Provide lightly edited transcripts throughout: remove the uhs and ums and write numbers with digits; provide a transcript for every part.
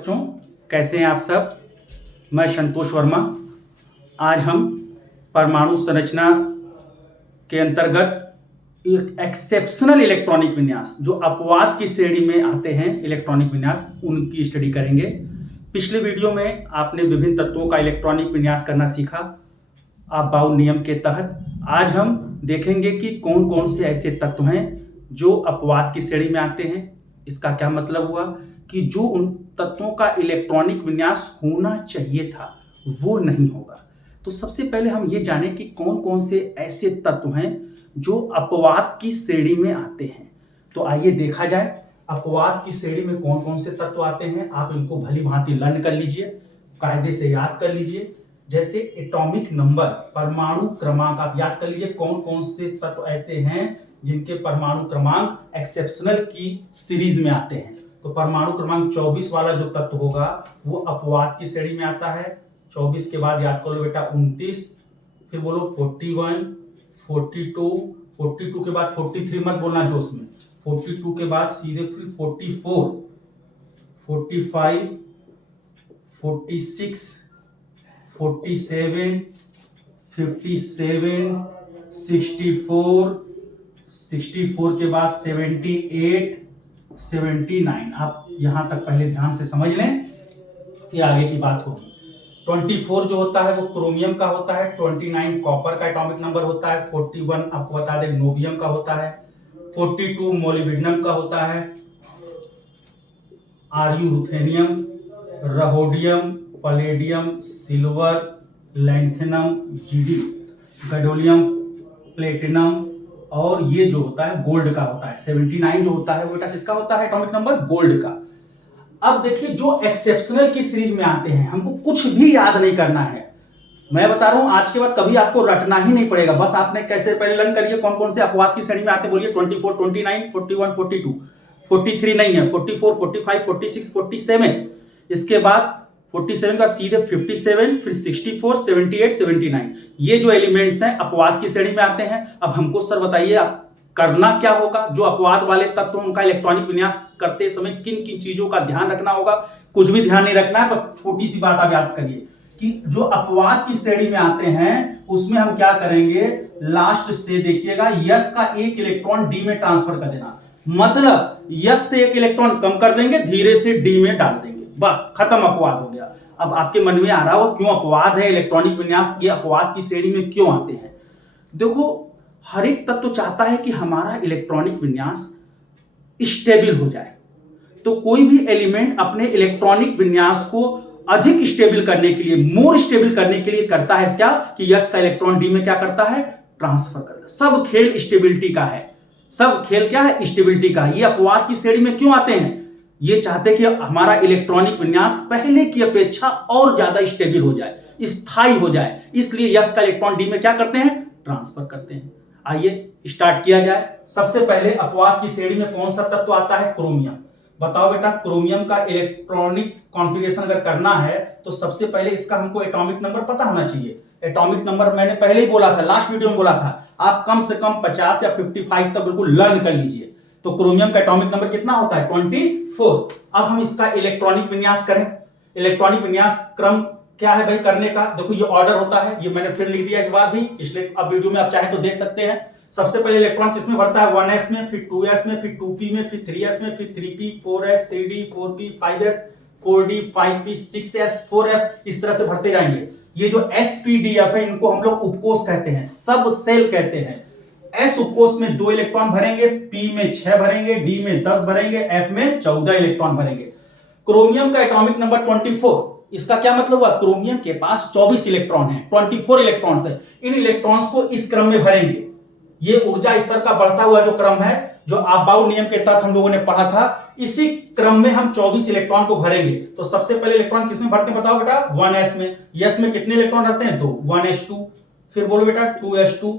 बच्चों, कैसे हैं आप सब। मैं संतोष वर्मा। आज हम परमाणु संरचना के अंतर्गत एक एक्सेप्शनल इलेक्ट्रॉनिक विन्यास जो अपवाद की श्रेणी में आते हैं इलेक्ट्रॉनिक विन्यास, उनकी स्टडी करेंगे। पिछले वीडियो में आपने विभिन्न तत्वों का इलेक्ट्रॉनिक विन्यास करना सीखा आप-बाउ नियम के तहत। आज हम देखेंगे कि कौन कौन से ऐसे तत्व हैं जो अपवाद की श्रेणी में आते हैं। इसका क्या मतलब हुआ कि जो उन तत्वों का इलेक्ट्रॉनिक विन्यास होना चाहिए था वो नहीं होगा। तो सबसे पहले हम ये जानें कि कौन कौन से ऐसे तत्व हैं जो अपवाद की श्रेणी में आते हैं। तो आइए देखा जाए अपवाद की श्रेणी में कौन कौन से तत्व आते हैं। आप इनको भली भांति लर्न कर लीजिए, कायदे से याद कर लीजिए। जैसे एटॉमिक नंबर, परमाणु क्रमांक आप याद कर लीजिए कौन कौन से तत्व ऐसे हैं जिनके परमाणु क्रमांक एक्सेप्शनल की सीरीज में आते हैं। तो परमाणु क्रमांक 24 वाला जो तत्व होगा वो अपवाद की श्रेणी में आता है। 24 के बाद याद कर लो बेटा 29, फिर बोलो 41, 42, 42 के बाद 43 मत बोलना जोश में, 42 के बाद सीधे फिर 44, 45, 46, 47, 57, 64, 64 के बाद 78, 79। आप यहां तक पहले ध्यान से समझ लें, फिर आगे की बात होगी। 24 जो होता है वो क्रोमियम का होता है, 29 कॉपर का एटॉमिक नंबर होता है, 41 आपको बता दें नोबियम का होता है, 42 मोलिब्डेनम का होता है, RU ruthenium, rhodium, palladium, silver, lanthanum, GD, gadolinium, platinum, और ये जो होता है गोल्ड का होता है। 79 जो होता है वो बेटा किसका होता है एटॉमिक नंबर? गोल्ड का। अब देखिए जो एक्सेप्शनल की सीरीज में आते हैं हमको कुछ भी याद नहीं करना है। मैं बता रहा हूं आज के बाद कभी आपको रटना ही नहीं पड़ेगा। बस आपने कैसे पहले लर्न करिए कौन कौन से अपवाद की श्रेणी में आते बोलिए। 24, 29, 41, 42, 43 नहीं है, 44, 45, 46, 47, इसके बाद 47 का सीधे 57, फिर 64, 78, 79। ये जो एलिमेंट्स हैं अपवाद की श्रेणी में आते हैं। अब हमको सर बताइए आप करना क्या होगा। जो अपवाद वाले तत्व उनका इलेक्ट्रॉनिक विन्यास करते समय किन किन चीजों का ध्यान रखना होगा। कुछ भी ध्यान नहीं रखना है, बस छोटी सी बात आप याद करिए कि जो अपवाद की श्रेणी में आते हैं उसमें हम क्या करेंगे, लास्ट से देखिएगा यस का एक इलेक्ट्रॉन डी में ट्रांसफर कर देना। मतलब यस से एक इलेक्ट्रॉन कम कर देंगे, धीरे से डी में डाल देंगे, बस खत्म, अपवाद हो गया। अब आपके मन में आ रहा हो क्यों अपवाद है इलेक्ट्रॉनिक विन्यास, ये अपवाद की श्रेणी में क्यों आते हैं। देखो हर एक तत्व चाहता है कि हमारा इलेक्ट्रॉनिक विन्यास स्टेबल हो जाए। तो कोई भी एलिमेंट अपने इलेक्ट्रॉनिक विन्यास को अधिक स्टेबल करने के लिए, मोर स्टेबल करने के लिए करता है क्या कि यस का इलेक्ट्रॉन डी में क्या करता है, ट्रांसफर करता है। सब खेल स्टेबिलिटी का है, सब खेल क्या है, स्टेबिलिटी का। ये अपवाद की श्रेणी में क्यों आते हैं, ये चाहते हैं कि हमारा इलेक्ट्रॉनिक विन्यास पहले की अपेक्षा और ज्यादा स्टेबल हो जाए, स्थायी हो जाए, इसलिए यस का इलेक्ट्रॉन डी में क्या करते हैं, ट्रांसफर करते हैं। आइए स्टार्ट किया जाए। सबसे पहले अपवाद की श्रेणी में कौन सा तत्व आता है, क्रोमियम। बताओ बेटा क्रोमियम का इलेक्ट्रॉनिक कॉन्फ़िगरेशन अगर करना है तो सबसे पहले इसका हमको एटॉमिक नंबर पता होना चाहिए। एटॉमिक नंबर मैंने पहले ही बोला था, लास्ट वीडियो में बोला था, आप कम से कम 50 या 55 तक बिल्कुल लर्न कर लीजिए। तो क्रोमियम का एटॉमिक नंबर कितना होता है, 24। अब हम इसका इलेक्ट्रॉनिक विन्यास करें। इलेक्ट्रॉनिक विन्यास क्रम क्या है भाई करने का, देखो ये ऑर्डर होता है, ये मैंने फिर लिख दिया इस बार भी, पिछले अब वीडियो में आप चाहे तो देख सकते हैं। सबसे पहले इलेक्ट्रॉन किसमें भरता है, 1s में, फिर 2s में, फिर 2p में, फिर 3s में, फिर 3p, 4s, 3d, 4p, 5s, 4d, 5p, 6s, 4f, इस तरह से भरते जाएंगे। ये जो sp-df है इनको हम लोग उपकोष कहते हैं, सब सेल कहते हैं। s उपकोष में 2 इलेक्ट्रॉन भरेंगे, p में 6 भरेंगे, d में 10 भरेंगे, f में 14 इलेक्ट्रॉन भरेंगे। क्रोमियम का एटॉमिक नंबर 24। इसका क्या मतलब हुआ, क्रोमियम के पास 24 इलेक्ट्रॉन है, 24 इलेक्ट्रॉन्स है। इन इलेक्ट्रॉन्स को इस क्रम में भरेंगे। ये ऊर्जा स्तर का बढ़ता हुआ जो क्रम है जो आप-बाउ नियम के तहत हम लोगों ने पढ़ा था, इसी क्रम में हम 24 इलेक्ट्रॉन को भरेंगे। तो सबसे पहले इलेक्ट्रॉन किसमें भरते हैं बताओ बेटा, 1s में। s में कितने इलेक्ट्रॉन रहते हैं, 2, 1s2, फिर बोलो बेटा 2s2,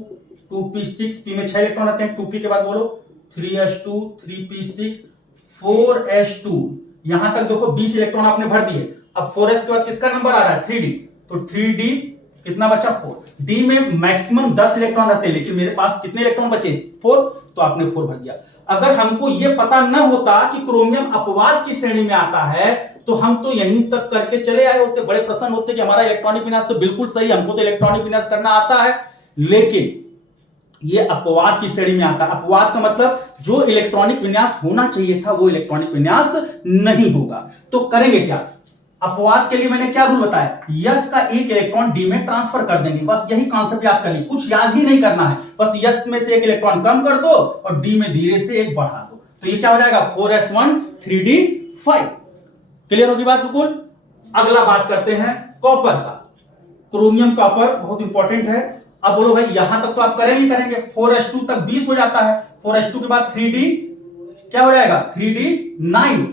2p6, p में 6 इलेक्ट्रॉन रहते हैं, 2p के बाद बोलो 3s2, 3p6, 4s2। यहां तक देखो 20 इलेक्ट्रॉन आपने भर दिए। अब 4s के बाद किसका नंबर आ रहा है, 3d, तो 3d कितना बचा 4। डी में मैक्सिमम 10 इलेक्ट्रॉन रहते हैं, लेकिन मेरे पास कितने इलेक्ट्रॉन बचे 4, तो आपने 4 भर दिया। अगर हमको यह पता न होता कि क्रोमियम अपवाद की श्रेणी में आता है तो हम तो यहीं तक करके चले आए होते, बड़े प्रसन्न होते कि हमारा इलेक्ट्रॉनिक विन्यास तो बिल्कुल सही, हमको तो इलेक्ट्रॉनिक विन्यास करना आता है। लेकिन ये अपवाद की श्रेणी में आता है। अपवाद का मतलब जो इलेक्ट्रॉनिक विन्यास होना चाहिए था वो इलेक्ट्रॉनिक विन्यास नहीं होगा। तो करेंगे क्या? अपवाद के लिए मैंने क्या रूल बताया, यस का एक इलेक्ट्रॉन डी में ट्रांसफर कर देंगे, बस यही कॉन्सेप्ट याद कर लीजिए, कुछ याद ही नहीं करना है, बस यस में से एक इलेक्ट्रॉन कम कर दो और डी में धीरे से एक बढ़ा दो, तो ये क्या हो जाएगा 4s1 3d5। क्लियर होगी बात बिल्कुल। अगला बात करते हैं कॉपर का। क्रोमियम कॉपर बहुत इंपॉर्टेंट है। अब बोलो भाई यहां तक तो आप करेंगे करेंगे, 4s2 तक 20 हो जाता है, 4s2 के बाद 3d क्या हो जाएगा 3d9।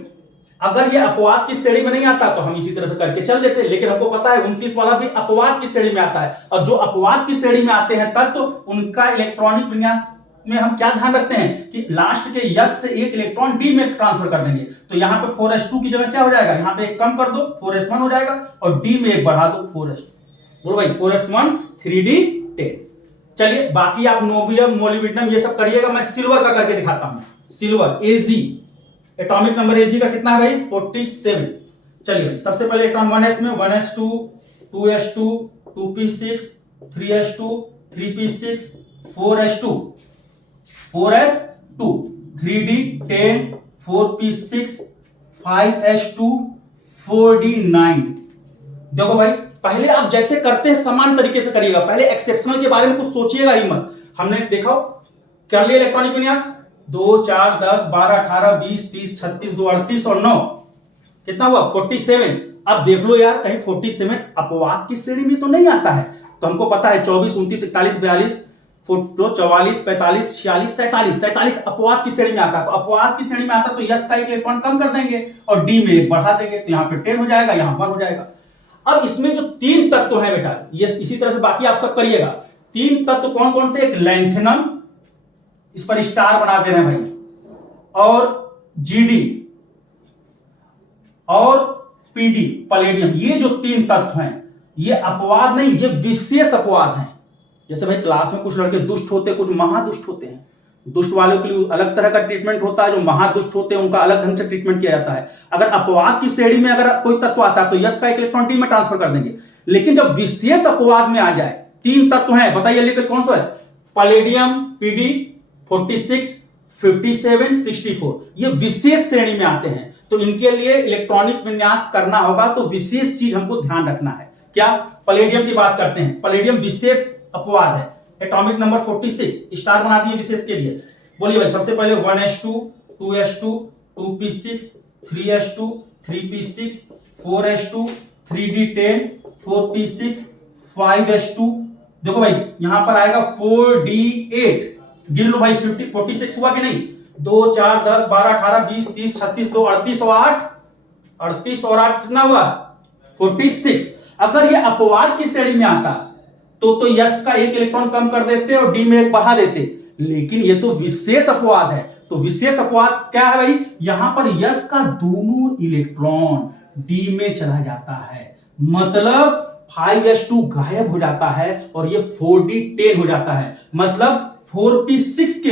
अगर ये अपवाद की श्रेणी में नहीं आता तो हम इसी तरह से करके चल देते, लेकिन हमको पता है 29 वाला भी अपवाद की श्रेणी में आता है, और जो अपवाद की श्रेणी में आते हैं तब तो उनका इलेक्ट्रॉनिक विन्यास में हम क्या ध्यान रखते हैं कि लास्ट के यस से एक इलेक्ट्रॉन डी में ट्रांसफर कर देंगे। तो यहां पे 4s2 की जगह क्या हो जाएगा, यहां पे एक कम कर दो 4s1 हो जाएगा, और डी में एक बढ़ा दो 4s2। बोलो भाई 4s1 3d10। चलिए बाकी आप नोबियम मोलिब्डेनम ये सब करिएगा, मैं सिल्वर का करके दिखाता हूं। Silver Ag, atomic number Ag का कितना है भाई 47। चलिए भाई सबसे पहले इलेक्ट्रॉन 1s में 1s2 2s2 2p6 3s2 3p6 4s2 4s2 3d10 4p6 5s2 4d9। देखो भाई पहले आप जैसे करते हैं समान तरीके से करिएगा, पहले एक्सेप्शनल के बारे में कुछ सोचिएगा ही मत। हमने देखो कर लिया इलेक्ट्रॉनिक विन्यास 2 4 10 12 18 20 30 36 2 38 और 9 कितना हुआ 47। अब देख लो यार कहीं 47 अपवाद की श्रेणी में तो नहीं आता है, तो हमको पता है 24 29 41 42 44 45 46 47 47 अपवाद की श्रेणी में आता है। तो अपवाद की श्रेणी में आता तो यस का एक इलेक्ट्रॉन कम कर देंगे और डी में एक बढ़ा देंगे, तो यहाँ पे 10 हो जाएगा, यहाँ 1 हो जाएगा। अब इसमें जो 3 तत्व हैं बेटा, ये इसी तरह से बाकी आप सब करिएगा। 3 तत्व कौन कौन से, एक लैंथेनम, इस पर स्टार बना दे रहे हैं भाई, और जीडी और पीडी पैलेडियम, ये जो 3 तत्व हैं ये अपवाद नहीं, ये विशेष अपवाद हैं। जैसे भाई क्लास में कुछ लड़के दुष्ट होते हैं, कुछ महादुष्ट होते हैं, दुष्ट वालों के लिए अलग तरह का ट्रीटमेंट होता है, जो महादुष्ट होते हैं उनका अलग ढंग से ट्रीटमेंट किया जाता है। अगर अपवाद की श्रेणी में अगर कोई तत्व आता है तो यस का एक इलेक्ट्रॉन डी में ट्रांसफर कर देंगे, लेकिन जब विशेष अपवाद में आ जाए, 3 तत्व हैं बताइए लेकिन कौन सा है, पैलेडियम पीडी 46 57 64, ये विशेष श्रेणी में आते हैं, तो इनके लिए इलेक्ट्रॉनिक विन्यास करना होगा तो विशेष चीज हमको ध्यान रखना है। क्या, पैलेडियम की बात करते हैं, पैलेडियम विशेष अपवाद है, एटॉमिक नंबर 46 स्टार बना दिए विशेष के लिए। बोलिए भाई सबसे पहले 1s2 2s2 2p6 3s2 3p6 4s2 3d10 4p6 5s2। देखो भाई यहां पर आएगा 4d8, गिन लो भाई 46 हुआ कि नहीं, 2 4 10 12 18 20 30 36 2 38 और 8 कितना हुआ 46। अगर ये अपवाद की श्रेणी में आता तो यस का एक इलेक्ट्रॉन कम कर देते और डी में एक बढ़ा देते, लेकिन ये तो विशेष अपवाद है। तो विशेष अपवाद क्या है भाई, यहां पर यस का दोनों इलेक्ट्रॉन डी में चला जाता है, मतलब 5s2 गायब हो जाता है और ये 4d10 हो जाता है। मतलब 4p6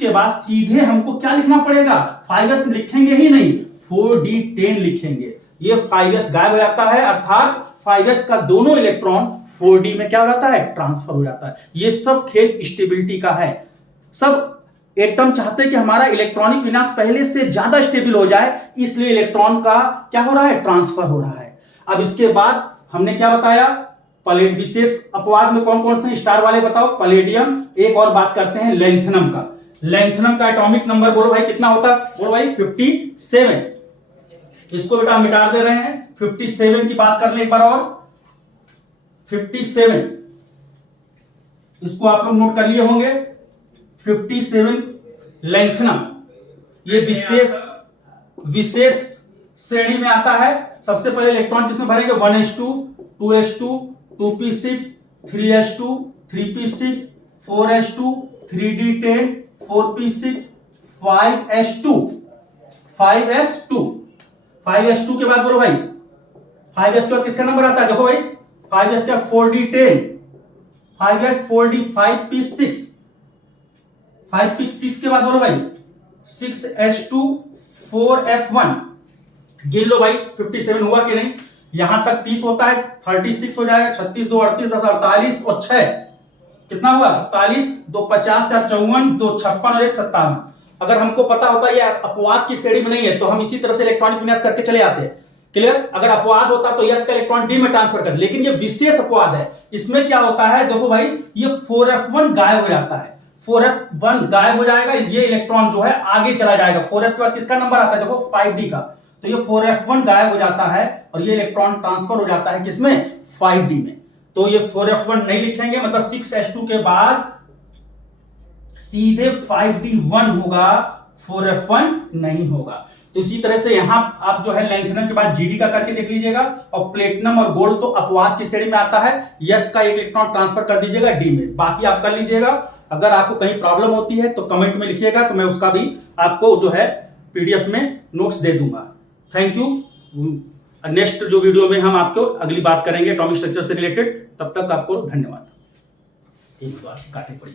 के बाद सीधे हमको क्या लिखना पड़ेगा, 5s लिखेंगे ही नहीं 4d10 लिखेंगे, ये 5s गायब हो जाता है, अर्थात 5s का दोनों इलेक्ट्रॉन 4d में क्या हो जाता है, ट्रांसफर हो जाता है। ये सब खेल स्टेबिलिटी का है। सब एटम चाहते हैं कि हमारा इलेक्ट्रॉनिक विन्यास पहले से ज्यादा स्टेबल हो जाए, इसलिए इलेक्ट्रॉन का क्या हो रहा है, ट्रांसफर हो रहा है। अब इसके बाद हमने क्या बताया, विशेष अपवाद में कौन कौन से स्टार वाले बताओ, पैलेडियम। एक और बात करते हैं लैंथेनम का। लैंथेनम का एटॉमिक नंबर बोलो भाई कितना होता है, बोलो भाई 57। इसको बेटा हम मिटा दे रहे हैं, 57 की बात कर ले एक बार और, 57 इसको आप लोग नोट कर लिए होंगे, 57 लैंथेनम, ये विशेष श्रेणी में आता है। सबसे पहले इलेक्ट्रॉन किसमें भरेंगे, 1s2 2s2 2p6 3s2 3p6 4s2 3d10 4p6 5s2 के बाद बोलो भाई 5s के बाद किसका नंबर आता है, देखो भाई 5s का 4d10, 5s 4d 5p6, 5p6 के बाद बोलो भाई 6s2 4f1, गिन लो भाई 57 हुआ कि नहीं। यहां तक 30 होता है, 36 हो जाएगा, 36 2 38 10 48 और 6 कितना हुआ 48, 2 50 4 54, 2 56 और 1 57। अगर हमको पता होता ये अपवाद की श्रेणी में नहीं है तो हम इसी तरह से इलेक्ट्रॉनिक विन्यास करके चले आते हैं। क्लियर। अगर अपवाद होता तो यस का इलेक्ट्रॉन डी में ट्रांसफर कर, लेकिन ये विशेष अपवाद है। इसमें क्या होता है देखो भाई, ये 4f1 गायब हो जाता है, 4f1 गायब हो जाएगा, ये इलेक्ट्रॉन जो है आगे चला जाएगा। 4f के बाद किसका नंबर आता है देखो 5d का, तो ये 4f1 गायब हो जाता है और ये इलेक्ट्रॉन ट्रांसफर हो जाता है किसमें 5d में। तो ये 4f1 नहीं लिखेंगे, मतलब 6s2 के बाद सीधे 5d1 होगा, 4f1 नहीं होगा। तो इसी तरह से यहां आप जो है लैंथेनम के बाद जीडी का करके देख लीजिएगा, और प्लेटिनम और गोल्ड तो अपवाद की श्रेणी में आता है, यस का एक इलेक्ट्रॉन ट्रांसफर कर दीजिएगा डी में, बाकी आप कर लीजिएगा। अगर आपको कहीं प्रॉब्लम होती है तो कमेंट में लिखिएगा, तो मैं उसका भी आपको जो है पीडीएफ में नोट्स दे दूंगा। Thank you. नेक्स्ट जो वीडियो में हम आपको अगली बात करेंगे एटॉमिक स्ट्रक्चर से रिलेटेड, तब तक आपको धन्यवाद। एक बार काटे पड़ी